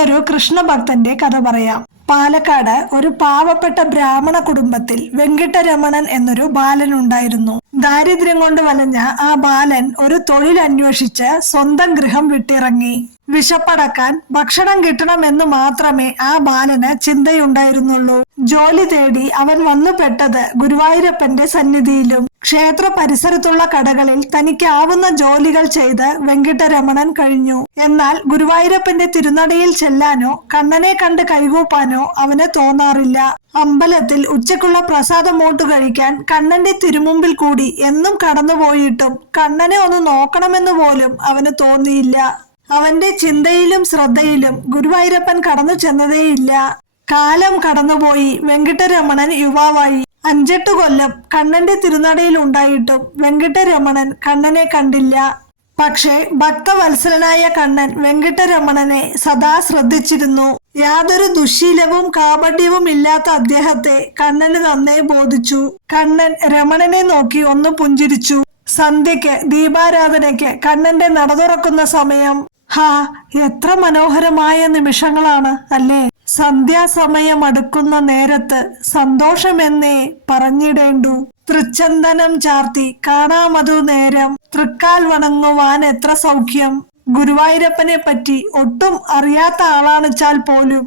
എന്നൊരു കൃഷ്ണഭക്തന്റെ കഥ പറയാം. പാലക്കാട് ഒരു പാവപ്പെട്ട ബ്രാഹ്മണ കുടുംബത്തിൽ വെങ്കിട്ടരമണൻ എന്നൊരു ബാലൻ ഉണ്ടായിരുന്നു. ദാരിദ്ര്യം കൊണ്ട് വലഞ്ഞ ആ ബാലൻ ഒരു തൊഴിൽ അന്വേഷിച്ച് സ്വന്തം ഗൃഹം വിട്ടിറങ്ങി. വിശപ്പടക്കാൻ ഭക്ഷണം കിട്ടണമെന്ന് മാത്രമേ ആ ബാലന് ചിന്തയുണ്ടായിരുന്നുള്ളൂ. ജോലി തേടി അവൻ വന്നുപെട്ടത് ഗുരുവായൂരപ്പന്റെ സന്നിധിയിലും. ക്ഷേത്ര പരിസരത്തുള്ള കടകളിൽ തനിക്കാവുന്ന ജോലികൾ ചെയ്ത് വെങ്കിട്ടരമണൻ കഴിഞ്ഞു. എന്നാൽ ഗുരുവായൂരപ്പന്റെ തിരുനടയിൽ ചെല്ലാനോ കണ്ണനെ കണ്ട് കൈകൂപ്പാനോ അവന് തോന്നാറില്ല. അമ്പലത്തിൽ ഉച്ചക്കുള്ള പ്രസാദമൂട്ട് കഴിക്കാൻ കണ്ണന്റെ തിരുമുമ്പിൽ കൂടി എന്നും കടന്നുപോയിട്ടും കണ്ണനെ ഒന്ന് നോക്കണമെന്ന് പോലും അവന് തോന്നിയില്ല. അവന്റെ ചിന്തയിലും ശ്രദ്ധയിലും ഗുരുവായൂരപ്പൻ കടന്നു ചെന്നതേയില്ല. കാലം കടന്നുപോയി. വെങ്കിട്ടരമണൻ യുവാവായി. 5-8 കൊല്ലം കണ്ണന്റെ തിരുനടയിൽ ഉണ്ടായിട്ടും വെങ്കിട്ടരമണൻ കണ്ണനെ കണ്ടില്ല. പക്ഷേ ഭക്തവത്സലനായ കണ്ണൻ വെങ്കിട്ടരമണനെ സദാ ശ്രദ്ധിച്ചിരുന്നു. യാതൊരു ദുശ്ശീലവും കാപട്യവും ഇല്ലാത്ത അദ്ദേഹത്തെ കണ്ണന് നന്നേ ബോധിച്ചു. കണ്ണൻ രമണനെ നോക്കി ഒന്ന് പുഞ്ചിരിച്ചു. സന്ധ്യയ്ക്ക് ദീപാരാധനയ്ക്ക് കണ്ണന്റെ നട തുറക്കുന്ന സമയം. എത്ര മനോഹരമായ നിമിഷങ്ങളാണ് അല്ലേ? സന്ധ്യാസമയം അടുക്കുന്ന നേരത്ത് സന്തോഷമെന്നേ പറഞ്ഞിടേണ്ടു. തൃച്ചന്ദനം ചാർത്തി കാണാമതു നേരം, തൃക്കാൽ വണങ്ങുവാൻ എത്ര സൗഖ്യം. ഗുരുവായൂരപ്പനെ പറ്റി ഒട്ടും അറിയാത്ത ആളാണെച്ചാൽ പോലും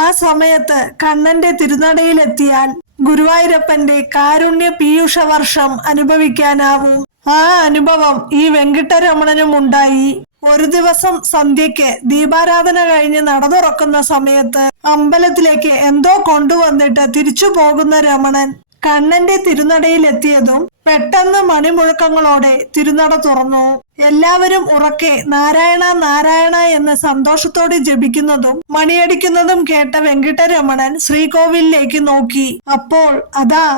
ആ സമയത്ത് കണ്ണന്റെ തിരുനടയിലെത്തിയാൽ ഗുരുവായൂരപ്പന്റെ കാരുണ്യ പീയൂഷ വർഷം അനുഭവിക്കാനാവും. ആ അനുഭവം ഈ വെങ്കിട്ടരമണനും ഉണ്ടായി. ഒരു ദിവസം സന്ധ്യയ്ക്ക് ദീപാരാധന കഴിഞ്ഞ് നട തുറക്കുന്ന സമയത്ത് അമ്പലത്തിലേക്ക് എന്തോ കൊണ്ടുവന്നിട്ട് തിരിച്ചു പോകുന്ന രമണൻ കണ്ണന്റെ തിരുനടയിലെത്തിയതും പെട്ടെന്ന് മണിമുഴക്കങ്ങളോടെ തിരുനട തുറന്നു. എല്ലാവരും ഉറക്കെ നാരായണ നാരായണ എന്ന് സന്തോഷത്തോടെ ജപിക്കുന്നതും മണിയടിക്കുന്നതും കേട്ട വെങ്കിട്ടരമണൻ ശ്രീകോവിലേക്ക് നോക്കി. അപ്പോൾ അതാ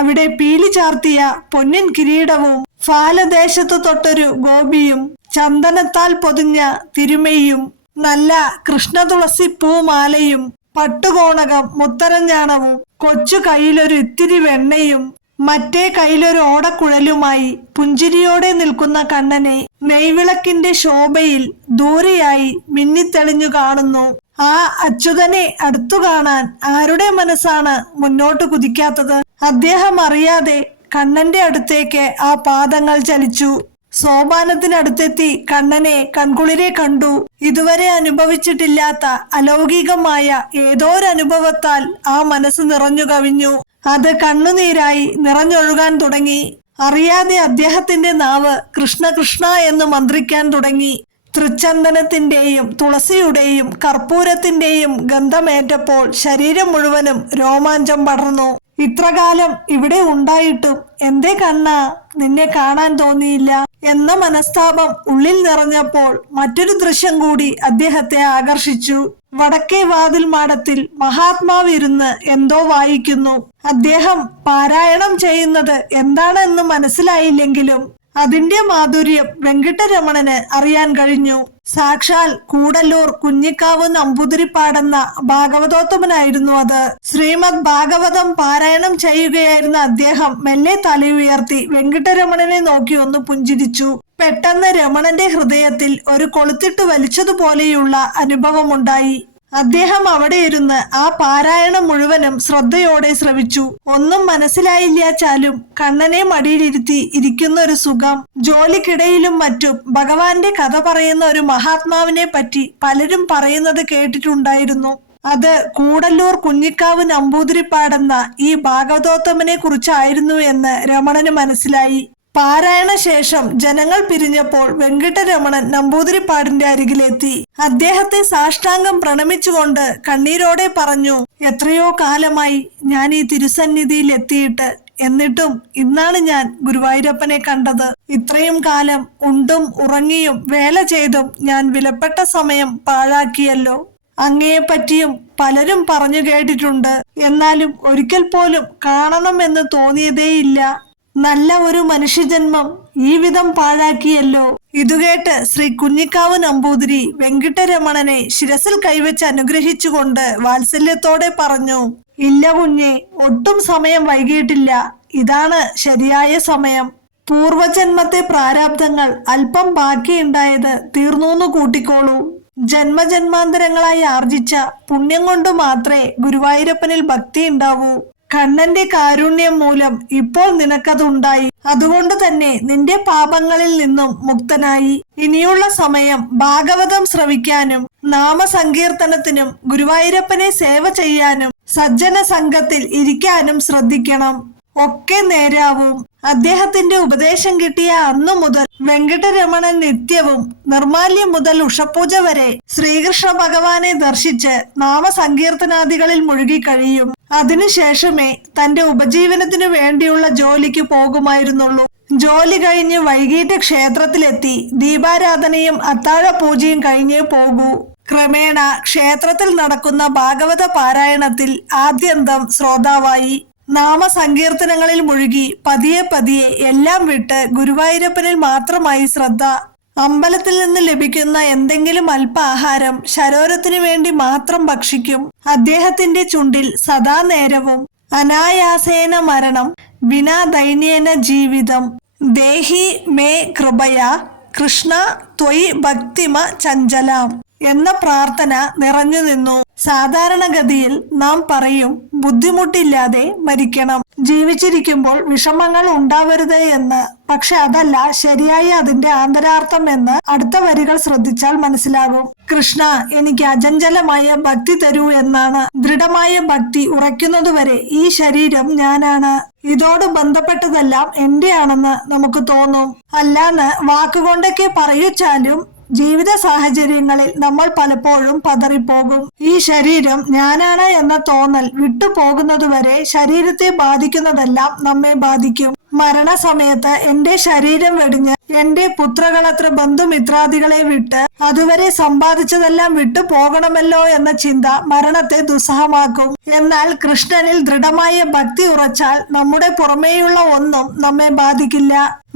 അവിടെ പീലി ചാർത്തിയ പൊന്നിൻ കിരീടവും ഫാലദേശത്തു തൊട്ടൊരു ഗോപിയും ചന്ദനത്താൽ പൊതിഞ്ഞ തിരുമയും നല്ല കൃഷ്ണ തുളസി പൂമാലയും പട്ടുകോണകം മുത്തരഞ്ഞാണവും കൊച്ചു കയ്യിലൊരു ഇത്തിരി വെണ്ണയും മറ്റേ കയ്യിലൊരു ഓടക്കുഴലുമായി പുഞ്ചിരിയോടെ നിൽക്കുന്ന കണ്ണനെ നെയ്വിളക്കിന്റെ ശോഭയിൽ ദൂരെയായി മിന്നിത്തെളിഞ്ഞു കാണുന്നു. ആ അച്യുതനെ അടുത്തു കാണാൻ ആരുടെ മനസ്സാണ് മുന്നോട്ട് കുതിക്കാത്തത്? അദ്ദേഹം അറിയാതെ കണ്ണന്റെ അടുത്തേക്ക് ആ പാദങ്ങൾ ചലിച്ചു. സോപാനത്തിനടുത്തെത്തി കണ്ണനെ കൺകുളിരെ കണ്ടു. ഇതുവരെ അനുഭവിച്ചിട്ടില്ലാത്ത അലൗകികമായ ഏതോരനുഭവത്താൽ ആ മനസ്സ് നിറഞ്ഞു കവിഞ്ഞു. അത് കണ്ണുനീരായി നിറഞ്ഞൊഴുകാൻ തുടങ്ങി. അറിയാതെ അദ്ദേഹത്തിന്റെ നാവ് കൃഷ്ണ കൃഷ്ണ എന്ന് മന്ത്രിക്കാൻ തുടങ്ങി. തൃച്ചന്ദനത്തിന്റെയും തുളസിയുടെയും കർപ്പൂരത്തിന്റെയും ഗന്ധമേറ്റപ്പോൾ ശരീരം മുഴുവനും രോമാഞ്ചം പടർന്നു. ഇത്രകാലം ഇവിടെ ഉണ്ടായിട്ടും എന്തേ കണ്ണാ നിന്നെ കാണാൻ തോന്നിയില്ല എന്ന മനസ്താപം ഉള്ളിൽ നിറഞ്ഞപ്പോൾ മറ്റൊരു ദൃശ്യം കൂടി അദ്ദേഹത്തെ ആകർഷിച്ചു. വടക്കേ വാതിൽ മാടത്തിൽ മഹാത്മാവ് ഇരുന്ന് എന്തോ വായിക്കുന്നു. അദ്ദേഹം പാരായണം ചെയ്യുന്നത് എന്താണെന്ന് മനസ്സിലായില്ലെങ്കിലും അതിന്റെ മാധുര്യം വെങ്കിട്ടരമണന് അറിയാൻ കഴിഞ്ഞു. സാക്ഷാൽ കൂടല്ലൂർ കുഞ്ഞിക്കാവ് നമ്പൂതിരിപ്പാടെന്ന ഭാഗവതോത്തമനായിരുന്നു അത്. ശ്രീമദ് ഭാഗവതം പാരായണം ചെയ്യുകയായിരുന്ന അദ്ദേഹം മെല്ലെ തലയുയർത്തി വെങ്കിട്ടരമണനെ നോക്കി ഒന്ന് പുഞ്ചിരിച്ചു. പെട്ടെന്ന് രമണന്റെ ഹൃദയത്തിൽ ഒരു കൊളുത്തിട്ട് വലിച്ചതുപോലെയുള്ള അനുഭവമുണ്ടായി. അദ്ദേഹം അവിടെ ഇരുന്ന് ആ പാരായണം മുഴുവനും ശ്രദ്ധയോടെ ശ്രവിച്ചു. ഒന്നും മനസ്സിലായില്ലാച്ചാലും കണ്ണനെ മടിയിലിരുത്തി ഇരിക്കുന്ന ഒരു സുഖം. ജോലിക്കിടയിലും മറ്റും ഭഗവാന്റെ കഥ പറയുന്ന ഒരു മഹാത്മാവിനെ പറ്റി പലരും പറയുന്നത് കേട്ടിട്ടുണ്ടായിരുന്നു. അത് കൂടല്ലൂർ കുഞ്ഞിക്കാവ് നമ്പൂതിരിപ്പാടെന്ന ഈ ഭാഗവതോത്തമനെ കുറിച്ചായിരുന്നു എന്ന് രമണന് മനസ്സിലായി. പാരായണ ശേഷം ജനങ്ങൾ പിരിഞ്ഞപ്പോൾ വെങ്കിട്ടരമണൻ നമ്പൂതിരിപ്പാടിന്റെ അരികിലെത്തി. അദ്ദേഹത്തെ സാഷ്ടാംഗം പ്രണമിച്ചുകൊണ്ട് കണ്ണീരോടെ പറഞ്ഞു, എത്രയോ കാലമായി ഞാൻ ഈ തിരുസന്നിധിയിൽ എത്തിയിട്ട്, എന്നിട്ടും ഇന്നാണ് ഞാൻ ഗുരുവായൂരപ്പനെ കണ്ടത്. ഇത്രയും കാലം ഉണ്ടും ഉറങ്ങിയും വേല ചെയ്തും ഞാൻ വിലപ്പെട്ട സമയം പാഴാക്കിയല്ലോ. അങ്ങയെപ്പറ്റിയും പലരും പറഞ്ഞു കേട്ടിട്ടുണ്ട്. എന്നാലും ഒരിക്കൽ പോലും കാണണമെന്ന് തോന്നിയതേയില്ല. നല്ല ഒരു മനുഷ്യജന്മം ഈ വിധം പാഴാക്കിയല്ലോ. ഇതുകേട്ട് ശ്രീ കുഞ്ഞിക്കാവ് നമ്പൂതിരി വെങ്കിട്ടരമണനെ ശിരസിൽ കൈവച്ച് അനുഗ്രഹിച്ചുകൊണ്ട് വാത്സല്യത്തോടെ പറഞ്ഞു, ഇല്ല കുഞ്ഞെ, ഒട്ടും സമയം വൈകിയിട്ടില്ല. ഇതാണ് ശരിയായ സമയം. പൂർവജന്മത്തെ പ്രാരാബ്ദങ്ങൾ അല്പം ബാക്കിയുണ്ടായത് തീർന്നൂന്ന് കൂട്ടിക്കോളൂ. ജന്മജന്മാന്തരങ്ങളായി ആർജിച്ച പുണ്യം കൊണ്ട് മാത്രമേ ഗുരുവായൂരപ്പനിൽ ഭക്തി ഉണ്ടാവൂ. കണ്ണന്റെ കാരുണ്യം മൂലം ഇപ്പോൾ നിനക്കതുണ്ടായി. അതുകൊണ്ട് തന്നെ നിന്റെ പാപങ്ങളിൽ നിന്നും മുക്തനായി. ഇനിയുള്ള സമയം ഭാഗവതം ശ്രവിക്കാനും നാമസങ്കീർത്തനത്തിനും ഗുരുവായൂരപ്പനെ സേവ ചെയ്യാനും സജ്ജന സംഘത്തിൽ ഇരിക്കാനും ശ്രദ്ധിക്കണം. ഒക്കെ നേരാവും. അദ്ദേഹത്തിന്റെ ഉപദേശം കിട്ടിയ അന്നു മുതൽ വെങ്കടരമണൻ നിത്യവും നിർമാല്യം മുതൽ ഉഷപൂജ വരെ ശ്രീകൃഷ്ണ ഭഗവാനെ ദർശിച്ച് നാമസങ്കീർത്തനാദികളിൽ മുഴുകി കഴിയും. അതിനുശേഷമേ തന്റെ ഉപജീവനത്തിനു വേണ്ടിയുള്ള ജോലിക്ക് പോകുമായിരുന്നുള്ളൂ. ജോലി കഴിഞ്ഞ് വൈകിട്ട് ക്ഷേത്രത്തിലെത്തി ദീപാരാധനയും അത്താഴ പൂജയും കഴിഞ്ഞേ പോകൂ. ക്രമേണ ക്ഷേത്രത്തിൽ നടക്കുന്ന ഭാഗവത പാരായണത്തിൽ ആദ്യന്തം ശ്രോതാവായി. നാമസങ്കീർത്തനങ്ങളിൽ മുഴുകി പതിയെ പതിയെ എല്ലാം വിട്ട് ഗുരുവായൂരപ്പനിൽ മാത്രമായി ശ്രദ്ധ. അമ്പലത്തിൽ നിന്ന് ലഭിക്കുന്ന എന്തെങ്കിലും അല്പ ആഹാരം ശരോരത്തിനു വേണ്ടി മാത്രം ഭക്ഷിക്കും. അദ്ദേഹത്തിന്റെ ചുണ്ടിൽ സദാ നേരവും അനായാസേന മരണം വിനാ ദൈന്യേന ജീവിതം ദേഹി മേ കൃപയാ കൃഷ്ണ ത്വയി ഭക്തിമ ചഞ്ചലാം എന്ന പ്രാർത്ഥന നിറഞ്ഞു നിന്നു. സാധാരണഗതിയിൽ നാം പറയും ബുദ്ധിമുട്ടില്ലാതെ മരിക്കണം, ജീവിച്ചിരിക്കുമ്പോൾ വിഷമങ്ങൾ ഉണ്ടാവരുത് എന്ന്. പക്ഷെ അതല്ല ശരിയായ അതിന്റെ ആന്തരാർത്ഥം എന്ന് അടുത്ത വരികൾ ശ്രദ്ധിച്ചാൽ മനസ്സിലാകും. കൃഷ്ണ, എനിക്ക് അചഞ്ചലമായ ഭക്തി തരൂ എന്നാണ്. ദൃഢമായ ഭക്തി ഉറയ്ക്കുന്നതുവരെ ഈ ശരീരം ഞാനാണ്, ഇതോട് ബന്ധപ്പെട്ടതെല്ലാം എന്റെ ആണെന്ന് നമുക്ക് തോന്നും. അല്ലാന്ന് വാക്കുകൊണ്ടൊക്കെ പറയിച്ചാലും ജീവിത സാഹചര്യങ്ങളിൽ നമ്മൾ പലപ്പോഴും പതറിപ്പോകും. ഈ ശരീരം ഞാനാണ് എന്ന തോന്നൽ വിട്ടുപോകുന്നതുവരെ ശരീരത്തെ ബാധിക്കുന്നതെല്ലാം നമ്മെ ബാധിക്കും. മരണസമയത്ത് എന്റെ ശരീരം വെടിഞ്ഞ് എന്റെ പുത്രകളത്ര ബന്ധുമിത്രാദികളെ വിട്ട് അതുവരെ സമ്പാദിച്ചതെല്ലാം വിട്ടു പോകണമല്ലോ എന്ന ചിന്ത മരണത്തെ ദുസ്സഹമാക്കും. എന്നാൽ കൃഷ്ണനിൽ ദൃഢമായ ഭക്തി ഉറച്ചാൽ നമ്മുടെ പുറമേയുള്ള ഒന്നും നമ്മെ ബാധിക്കില്ല.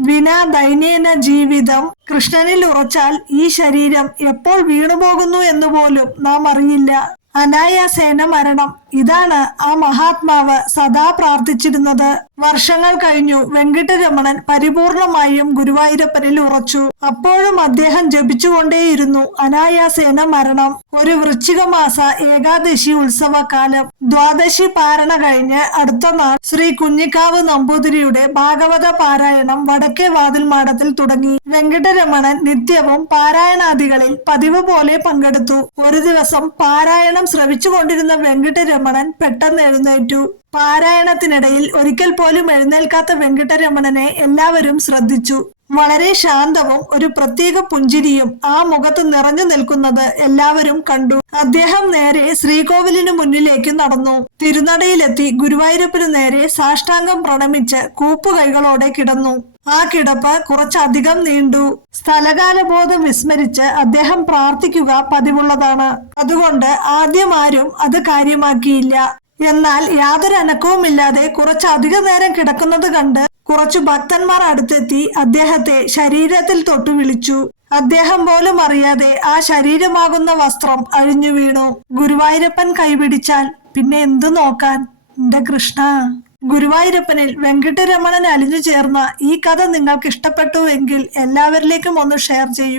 വിനാ ദൈന്യേന ജീവിതം. കൃഷ്ണനിൽ ഉറച്ചാൽ ഈ ശരീരം എപ്പോൾ വീണുപോകുന്നു എന്നുപോലും നാം അറിയില്ല. അനായാസേന മരണം. ഇതാണ് ആ മഹാത്മാവ് സദാ പ്രാർത്ഥിച്ചിരുന്നത്. വർഷങ്ങൾ കഴിഞ്ഞു. വെങ്കിട്ടരമണൻ പരിപൂർണമായും ഗുരുവായൂരപ്പനിൽ ഉറച്ചു. അപ്പോഴും അദ്ദേഹം ജപിച്ചുകൊണ്ടേയിരുന്നു അനായാസേന മരണം. ഒരു വൃശ്ചിക മാസ ഏകാദശി ഉത്സവകാലം. ദ്വാദശി പാരണ കഴിഞ്ഞ് അടുത്ത നാൾ ശ്രീ കുഞ്ഞിക്കാവ് നമ്പൂതിരിയുടെ ഭാഗവത പാരായണം വടക്കേ വാതിൽ മാടത്തിൽ തുടങ്ങി. വെങ്കിട്ടരമണൻ നിത്യവും പാരായണാദികളിൽ പതിവ് പോലെ പങ്കെടുത്തു. ഒരു ദിവസം പാരായണം ശ്രവിച്ചുകൊണ്ടിരുന്ന വെങ്കിട്ടരമണൻ പെട്ടെന്ന് എഴുന്നേറ്റു. പാരായണത്തിനിടയിൽ ഒരിക്കൽ പോലും എഴുന്നേൽക്കാത്ത വെങ്കിട്ടരമണനെ എല്ലാവരും ശ്രദ്ധിച്ചു. വളരെ ശാന്തവും ഒരു പ്രത്യേക പുഞ്ചിരിയും ആ മുഖത്ത് നിറഞ്ഞു നിൽക്കുന്നത് എല്ലാവരും കണ്ടു. അദ്ദേഹം നേരെ ശ്രീകോവിലിനു മുന്നിലേക്ക് നടന്നു. തിരുനടയിലെത്തി ഗുരുവായൂരപ്പനു നേരെ സാഷ്ടാംഗം പ്രണമിച്ച് കൂപ്പുകൈകളോടെ കിടന്നു. ആ കിടപ്പ് കുറച്ചധികം നീണ്ടു. സ്ഥലകാലബോധം വിസ്മരിച്ച് അദ്ദേഹം പ്രാർത്ഥിക്കുക പതിവുള്ളതാണ്. അതുകൊണ്ട് ആദ്യം ആരും അത് കാര്യമാക്കിയില്ല. എന്നാൽ യാതൊരു അനക്കവുമില്ലാതെ കുറച്ചധിക നേരം കിടക്കുന്നത് കണ്ട് കുറച്ചു ഭക്തന്മാർ അടുത്തെത്തി അദ്ദേഹത്തെ ശരീരത്തിൽ തൊട്ടു വിളിച്ചു. അദ്ദേഹം പോലും അറിയാതെ ആ ശരീരമാകുന്ന വസ്ത്രം അഴിഞ്ഞു വീണു. ഗുരുവായൂരപ്പൻ കൈപിടിച്ചാൽ പിന്നെ എന്തു നോക്കാൻ എന്റെ കൃഷ്ണ. ഗുരുവായൂരപ്പനിൽ വെങ്കിട്ടരമണൻ അലിഞ്ഞു ചേർന്ന ഈ കഥ നിങ്ങൾക്ക് ഇഷ്ടപ്പെട്ടുവെങ്കിൽ എല്ലാവരിലേക്കും ഒന്ന് ഷെയർ ചെയ്യൂ.